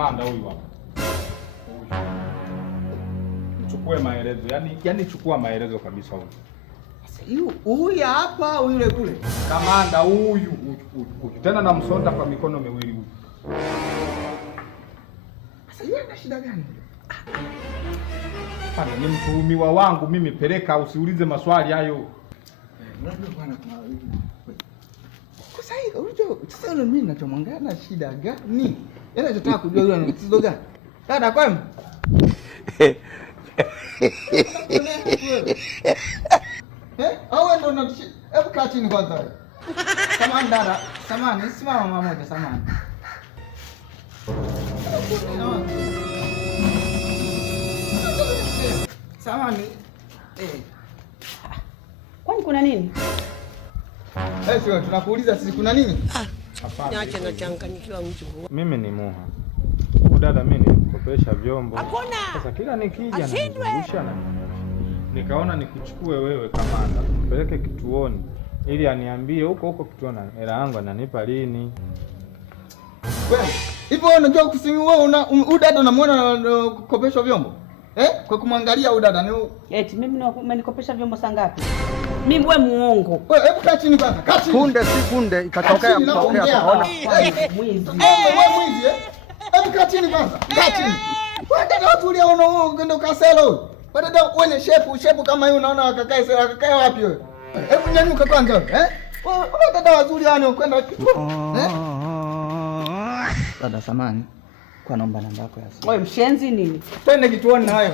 kamanda huyu hapa. Chukue maelezo. Yaani chukua maelezo kabisa huyu. Huyu hapa au yule kule? Kamanda huyu. Tena namsonda kwa mikono miwili huyu. Sasa yeye ana shida gani? Pana ni mtuhumiwa wangu mimi, peleka, usiulize maswali hayo. Unajua bwana kwa sasa hivi unajua sasa mimi ninachomwangalia na shida gani? Yaani nataka kujua yule ana tatizo gani? Dada kwema? Au ndo unatishia? Hebu kaa chini kwanza. Samahani dada, samahani, simama mama moja, samahani. Samahani. Kwani kuna nini? Sio tunakuuliza sisi kuna nini? Hapana. Niache na changanyikiwa mtu. Mimi ni Muha. Dada mimi nikukopesha vyombo. Sasa kila nikija nanizungusha na nikaona nikuchukue wewe kamanda, mpeleke kituoni ili aniambie huko kituoni hela yangu ananipa lini. Wewe, hivyo unajua kusimi wewe dada unamwona kukopeshwa vyombo? Kwa kumwangalia dada ni eti mimi umenikopesha vyombo saa ngapi? Mimi wewe muongo. Wewe hebu kaa chini kwanza. Kaa chini. Punde si punde ikatokea tukaona. Mwizi. Wewe mwizi Hebu kaa chini kwanza. Kaa chini. Wewe dada watu uliona ukasela wewe. Wewe dada wewe shepu kama hiyo unaona akakae wapi wewe? Hebu nyanyuka kwanza wewe. Wewe dada wazuri yani kwenda dada samani. Kwa naomba namba yako ya simu. Wewe mshenzi nini? Twende kituoni na hayo.